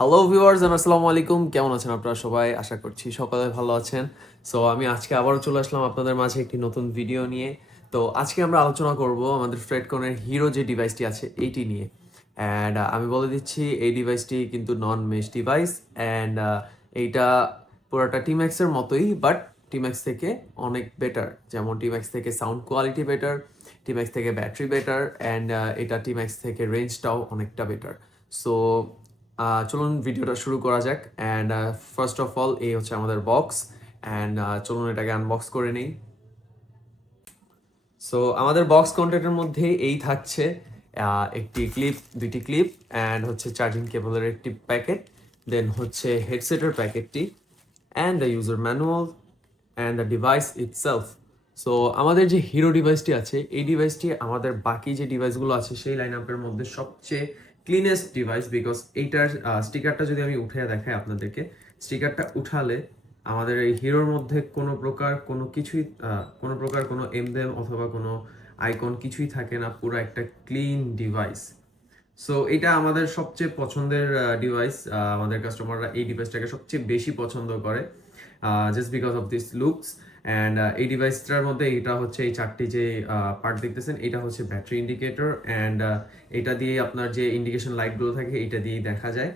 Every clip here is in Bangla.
হ্যালো ভিউয়ার্স, আসসালামু আলাইকুম। কেমন আছেন আপনারা সবাই? আশা করছি সকলে ভালো আছেন। সো আমি আজকে আবারও চলে আসলাম আপনাদের মাঝে একটি নতুন ভিডিও নিয়ে। তো আজকে আমরা আলোচনা করব আমাদের ফ্রেডকনের হিরো যে ডিভাইসটি আছে এইটি নিয়ে। অ্যান্ড আমি বলে দিচ্ছি এই ডিভাইসটি কিন্তু নন মেশ ডিভাইস অ্যান্ড এইটা পুরোটা টিম্যাক্সের মতোই, বাট টিম্যাক্স থেকে অনেক বেটার। যেমন টিম্যাক্স থেকে সাউন্ড কোয়ালিটি বেটার, টিম্যাক্স থেকে ব্যাটারি বেটার অ্যান্ড এটা টিম্যাক্স থেকে রেঞ্জটাও অনেকটা বেটার। সো চলুন ভিডিওটা শুরু করা যাক। অ্যান্ড ফার্স্ট অফ অল এই হচ্ছে আমাদের বক্স। অ্যান্ড চলুন এটাকে আনবক্স করে নিই। সো আমাদের বক্স কন্টেন্টের মধ্যে এই থাকছে একটি ক্লিপ, দুইটি ক্লিপ অ্যান্ড হচ্ছে চার্জিং কেবলের একটি প্যাকেট, দেন হচ্ছে হেডসেটের প্যাকেটটি and the user manual and the device itself. So আমাদের যে হিরো ডিভাইসটি আছে এই ডিভাইসটি আমাদের বাকি যে ডিভাইসগুলো আছে সেই লাইন আপের মধ্যে সবচেয়ে ক্লিনেস্ট ডিভাইস, বিকজ এইটার স্টিকারটা যদি আমি উঠে দেখাই আপনাদেরকে, স্টিকারটা উঠালে আমাদের এই হিরোর মধ্যে কোনো প্রকার কোনো এমব্লেম অথবা কোনো আইকন কিছুই থাকে না, পুরো একটা ক্লিন ডিভাইস। সো এটা আমাদের সবচেয়ে পছন্দের ডিভাইস। আমাদের কাস্টমাররা এই ডিভাইসটাকে সবচেয়ে বেশি পছন্দ করে just because of this looks. And এই ডিভাইসটার মধ্যে এটা হচ্ছে এই চারটি যে পার্ট দেখতেছেন, এটা হচ্ছে ব্যাটারি ইন্ডিকেটর অ্যান্ড এটা দিয়ে আপনার যে ইন্ডিকেশন লাইটগুলো থাকে এটা দিয়েই দেখা যায়।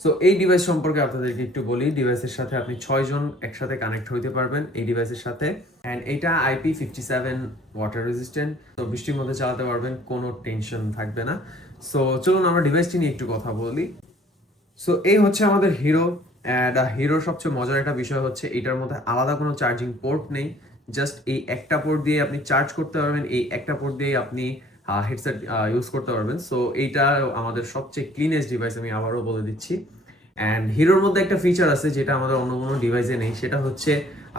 সো এই ডিভাইস সম্পর্কে আপনাদেরকে একটু বলি। ডিভাইসের সাথে আপনি 6 জন একসাথে কানেক্ট হইতে পারবেন এই ডিভাইসের সাথে। অ্যান্ড এটা IP57 ওয়াটার রেজিস্ট্যান্ট, তো বৃষ্টির মধ্যে চালাতে পারবেন, কোনো টেনশন থাকবে না। সো চলুন আমরা ডিভাইসটি নিয়ে একটু কথা বলি। সো এই হচ্ছে আমাদের হিরো। অ্যান্ড হিরোর সবচেয়ে মজার একটা বিষয় হচ্ছে এটার মধ্যে আলাদা কোনো চার্জিং পোর্ট নেই। জাস্ট এই একটা পোর্ট দিয়ে আপনি চার্জ করতে পারবেন, এই একটা পোর্ট দিয়ে আপনি হেডসেট ইউজ করতে পারবেন। সো এইটা আমাদের সবচেয়ে ক্লিনেস্ট ডিভাইস, আমি আবারও বলে দিচ্ছি। অ্যান্ড হিরোর মধ্যে একটা ফিচার আছে যেটা আমাদের অন্য কোনো ডিভাইসে নেই, সেটা হচ্ছে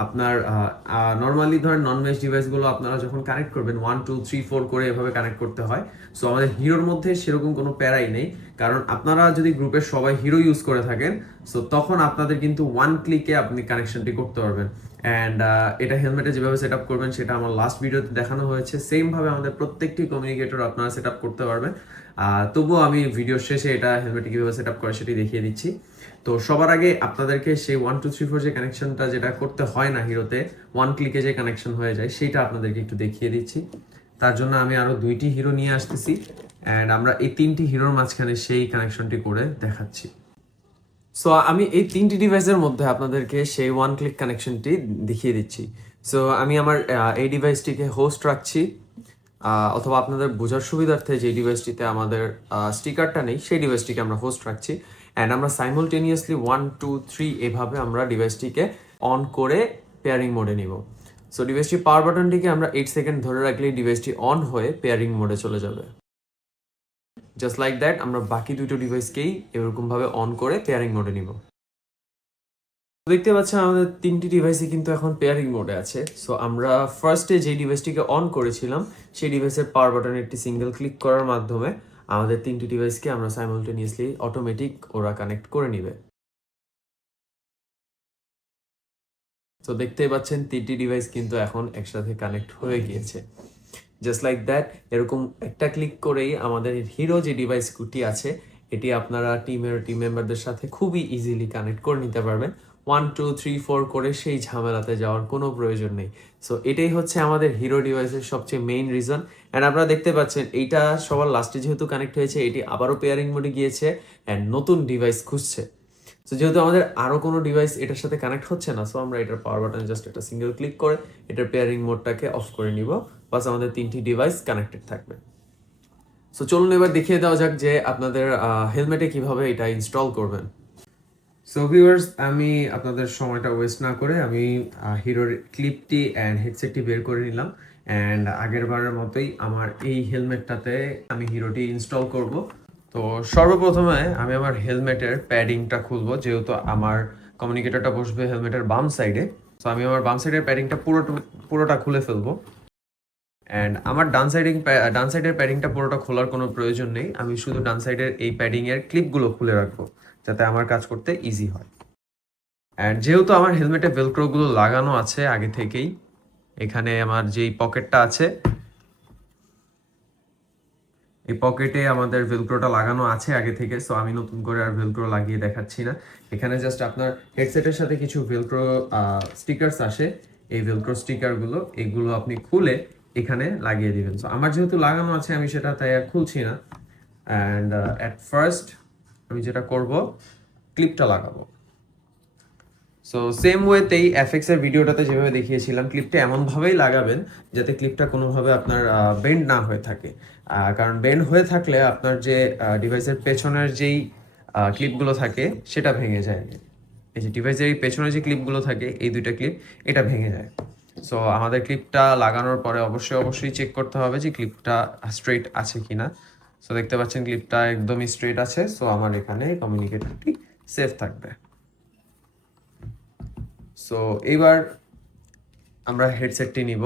আপনার নর্মালি ধরেন নন মেশ ডিভাইসগুলো আপনারা যখন কানেক্ট করবেন 1 2 3 4 করে এভাবে কানেক্ট করতে হয়। সো আমাদের হিরোর মধ্যে সেরকম কোনো প্যারাই নেই, কারণ আপনারা যদি গ্রুপের সবাই হিরো ইউজ করে থাকেন সো তখন আপনাদের কিন্তু ওয়ান ক্লিকে আপনি কানেকশনটি করতে পারবেন। অ্যান্ড এটা হেলমেটে যেভাবে সেট আপ করবেন সেটা আমার লাস্ট ভিডিওতে দেখানো হয়েছে, সেমভাবে আমাদের প্রত্যেকটি কমিউনিকেটর আপনারা সেট আপ করতে পারবেন। তবুও আমি ভিডিওর শেষে এটা হেলমেটে কীভাবে সেট আপ করে সেটি দেখিয়ে দিচ্ছি। তো সবার আগে আপনাদেরকে সেই 1 2 3 4 যে কানেকশনটা যেটা করতে হয় না হিরোতে, ওয়ান ক্লিকে যে কানেকশন হয়ে যায় সেইটা আপনাদেরকে একটু দেখিয়ে দিচ্ছি। তার জন্য আমি আরো দুইটি হিরো নিয়ে আসতেছি অ্যান্ড আমরা এই তিনটি হিরোর মাঝখানে সেই কানেকশনটি করে দেখাচ্ছি। সো আমি এই তিনটি ডিভাইসের মধ্যে আপনাদেরকে সেই ওয়ান ক্লিক কানেকশনটি দেখিয়ে দিচ্ছি। সো আমি আমার এই ডিভাইসটিকে হোস্ট রাখছি, অথবা আপনাদের বোঝার সুবিধার্থে যে ডিভাইসটিতে আমাদের স্টিকারটা নেই সেই ডিভাইসটিকে আমরা হোস্ট রাখছি। অ্যান্ড আমরা সাইমultaneously 1 2 3 এভাবে আমরা ডিভাইসটিকে অন করে পেয়ারিং মোডে নিব। সো ডিভাইসটি পাওয়ার বাটনটিকে আমরা 8 সেকেন্ড ধরে রাখলেই ডিভাইসটি অন হয়ে পেয়ারিং মোডে চলে যাবে। জাস্ট লাইক দ্যাট আমরা বাকি দুটো ডিভাইসকেই এরকমভাবে অন করে পেয়ারিং মোডে নিব। দেখতে পাচ্ছেন আমাদের তিনটি ডিভাইসই কিন্তু এখন পেয়ারিং মোডে আছে। সো আমরা ফার্স্টে যে ডিভাইসটিকে অন করেছিলাম সেই ডিভাইসের পাওয়ার বাটনে একটি সিঙ্গেল ক্লিক করার মাধ্যমে আমাদের তিনটি ডিভাইসকে আমরা সাইমultaneously অটোমেটিক ওরা কানেক্ট করে নিবে। তো দেখতেই পাচ্ছেন তিনটি ডিভাইস কিন্তু এখন একসাথে কানেক্ট হয়ে গিয়েছে। জাস্ট লাইক দ্যাট এরকম একটা ক্লিক করেই আমাদের হিরো যে ডিভাইসটি আছে এটি আপনারা টিম মেম্বারদের সাথে খুবই ইজিলি কানেক্ট করে নিতে পারবেন। 1 2 3 4 করে সেই ঝামেলাতে যাওয়ার কোনো প্রয়োজন নেই। সো এটাই হচ্ছে আমাদের হিরো ডিভাইসের সবচেয়ে মেইন রিজন। অ্যান্ড আপনারা দেখতে পাচ্ছেন এইটা সবার লাস্টে যেহেতু কানেক্ট হয়েছে এটি আবারও পেয়ারিং মোডে গিয়েছে অ্যান্ড নতুন ডিভাইস খুঁজছে। সো যেহেতু আমাদের আরও কোনো ডিভাইস এটার সাথে কানেক্ট হচ্ছে না, সো আমরা এটার পাওয়ার বাটনে জাস্ট একটা সিঙ্গেল ক্লিক করে এটার পেয়ারিং মোডটাকে অফ করে নিব। বাস আমাদের তিনটি ডিভাইস কানেক্টেড থাকবে। সো চলুন এবার দেখিয়ে দেওয়া যাক যে আপনাদের হেলমেটে কিভাবে এটা ইনস্টল করবেন। সো ভিউয়ার্স, আমি আপনাদের সময়টা ওয়েস্ট না করে আমি হিরোর ক্লিপটি অ্যান্ড হেডসেটটি বের করে নিলাম। অ্যান্ড আগের বারের মতোই আমার এই হেলমেটটাতে আমি হিরোটি ইনস্টল করব। তো সর্বপ্রথমে আমি আমার হেলমেটের প্যাডিংটা খুলবো, যেহেতু আমার কমিউনিকেটরটা বসবে হেলমেটের বাম সাইডে। সো আমি আমার বাম সাইডের প্যাডিংটা পুরোটা খুলে ফেলবো। অ্যান্ড আমার ডান সাইডের প্যাডিংটা পুরোটা খোলার কোনো প্রয়োজন নেই, আমি শুধু ডান সাইডের এই প্যাডিংয়ের ক্লিপগুলো খুলে রাখবো যাতে আমার কাজ করতে ইজি হয়। অ্যান্ড যেহেতু আমার হেলমেটে ভেলক্রোগুলো লাগানো আছে আগে থেকেই, এখানে আমার যেই পকেটটা আছে এই পকেটে আমাদের ভেলক্রোটা লাগানো আছে আগে থেকে, সো আমি নতুন করে আর ভেলক্রো লাগিয়ে দেখাচ্ছি না। এখানে জাস্ট আপনার হেডসেটের সাথে কিছু ভেলক্রো স্টিকার্স আসে, এই ভেলক্রো স্টিকারগুলো এগুলো আপনি খুলে এখানে লাগিয়ে দিবেন। সো আমার যেহেতু লাগানো আছে আমি সেটা তাই আর খুলছি না। অ্যান্ড অ্যাট ফার্স্ট আমি যেটা করব, ক্লিপটা লাগাবো। সো সেম ওয়েতেই এফএক্স এর ভিডিওটাতে যেভাবে দেখিয়েছিলাম, ক্লিপটা এমনভাবেই লাগাবেন যাতে ক্লিপটা কোনোভাবে আপনার বেন্ড না হয়ে থাকে। কারণ বেন্ড হয়ে থাকলে আপনার যে ডিভাইসের পেছনের যেই ক্লিপগুলো থাকে সেটা ভেঙে যায়। এই যে ডিভাইসের এই পেছনে যে ক্লিপগুলো থাকে, এই দুইটা ক্লিপ, এটা ভেঙে যায়। সো আমাদের ক্লিপটা লাগানোর পরে অবশ্যই চেক করতে হবে যে ক্লিপটা স্ট্রেট আছে কিনা। সো দেখতে পাচ্ছেন ক্লিপটা একদমই স্ট্রেট আছে। সো আমার এখানে কমিউনিকেটরটি সেফ থাকবে। সো এবার আমরা হেডসেটটি নিব।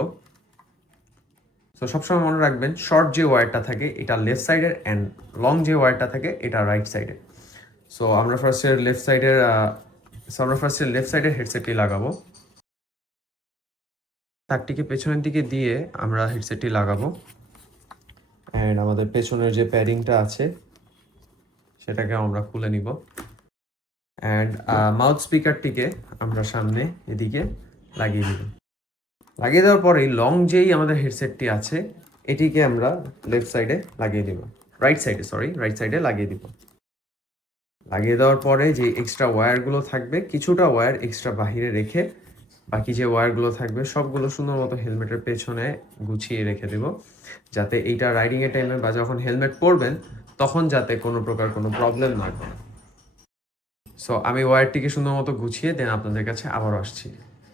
সো সবসময় মনে রাখবেন, শর্ট যে ওয়্যারটা থাকে এটা লেফট সাইডের, অ্যান্ড লং যে ওয়্যারটা থাকে এটা রাইট সাইডের। সো আমরা ফার্স্টে লেফট সাইডের হেডসেটটি লাগাবো। তারটিকে পেছনের দিকে দিয়ে আমরা হেডসেটটি লাগাবো। অ্যান্ড আমাদের পেছনের যে প্যাডিংটা আছে সেটাকে আমরা খুলে নিব। অ্যান্ড মাউথ স্পিকারটিকে আমরা সামনে এদিকে লাগিয়ে দিব। লাগিয়ে দেওয়ার পরেই লং যেই আমাদের হেডসেটটি আছে এটিকে আমরা লেফট সাইডে লাগিয়ে দিব, রাইট সাইডে লাগিয়ে দিব। লাগিয়ে দেওয়ার পরে যে এক্সট্রা ওয়্যারগুলো থাকবে, কিছুটা ওয়্যার এক্সট্রা বাহিরে রেখে বাকি যে ওয়্যারগুলো থাকবে সবগুলো সুন্দর মতো হেলমেটের পেছনে গুছিয়ে রেখে দেব, যাতে এইটা রাইডিংয়ের টাইমে বা যখন হেলমেট পরবেন তখন যাতে কোনো প্রকার কোনো প্রবলেম না করে। সো আমি ওয়্যারটিকে সুন্দর মতো গুছিয়ে দেন আপনাদের কাছে আবারও আসছি।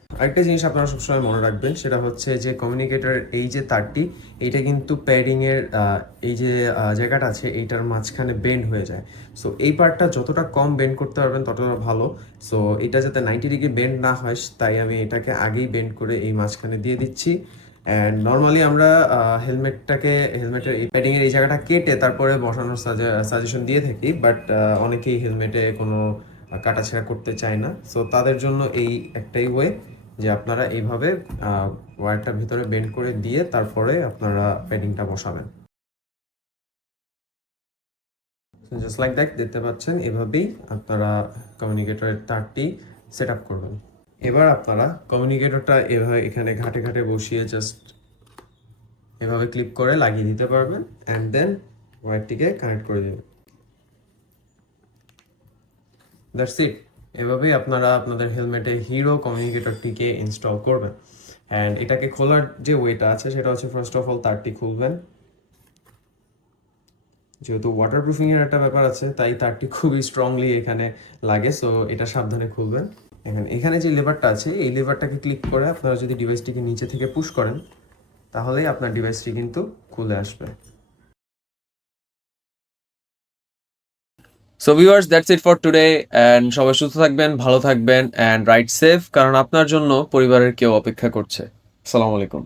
আরেকটা জিনিস আপনারা সবসময় মনে রাখবেন, সেটা হচ্ছে যে কমিউনিকেটরের এই যে তারটি, এইটা কিন্তু প্যাডিংয়ের এই যে জায়গাটা আছে এইটার মাঝখানে বেন্ড হয়ে যায়। সো এই পার্টটা যতটা কম বেন্ড করতে পারবেন ততটা ভালো। সো এটা যাতে 90 ডিগ্রি বেন্ড না হয় তাই আমি এটাকে আগেই বেন্ড করে এই মাঝখানে দিয়ে দিচ্ছি। অ্যান্ড নর্মালি আমরা হেলমেটের এই প্যাডিংয়ের এই জায়গাটা কেটে তারপরে বসানোর সাজেশন দিয়ে থাকি, বাট অনেকেই হেলমেটে কোনো কাটাছেঁড়া করতে চায় না। সো তাদের জন্য এই একটাই ওয়ে যে আপনারা এইভাবে ওয়্যারটা ভিতরে বেন্ড করে দিয়ে তারপরে আপনারা প্যাডিংটা বসাবেন। জাস্ট লাইক দ্যাট, দেখতে পাচ্ছেন এভাবেই আপনারা কমিউনিকেটরের তারটি সেট আপ করবেন। এবার আপনারা কমিউনিকেটরটা এভাবে এখানে ঘাটে ঘাটে বসিয়ে জাস্ট এভাবে ক্লিপ করে লাগিয়ে দিতে পারবেন, অ্যান্ড দেন ওয়্যারটিকে কানেক্ট করে দেবেন। That's it. এভাবেই আপনারা আপনাদের হেলমেটে হিরো কমিউনিকেটরটিকে ইনস্টল করবেন। অ্যান্ড এটাকে খোলার যে ওয়েটা আছে সেটা হচ্ছে, ফার্স্ট অফ অল তারটি খুলবেন। যেহেতু ওয়াটারপ্রুফিংয়ের একটা ব্যাপার আছে তাই তারটি খুবই স্ট্রংলি এখানে লাগে, সো এটা সাবধানে খুলবেন। এখানে যে লেভারটা আছে এই লেভারটাকে ক্লিক করে আপনারা যদি ডিভাইসটিকে নিচে থেকে পুশ করেন তাহলেই আপনার ডিভাইসটি কিন্তু খুলে আসবে। So viewers, that's it for today, and সবাই সুস্থ থাকবেন, ভালো থাকবেন, অ্যান্ড রাইড সেফ, কারণ আপনার জন্য পরিবারের কেউ অপেক্ষা করছে। আসসালামু আলাইকুম।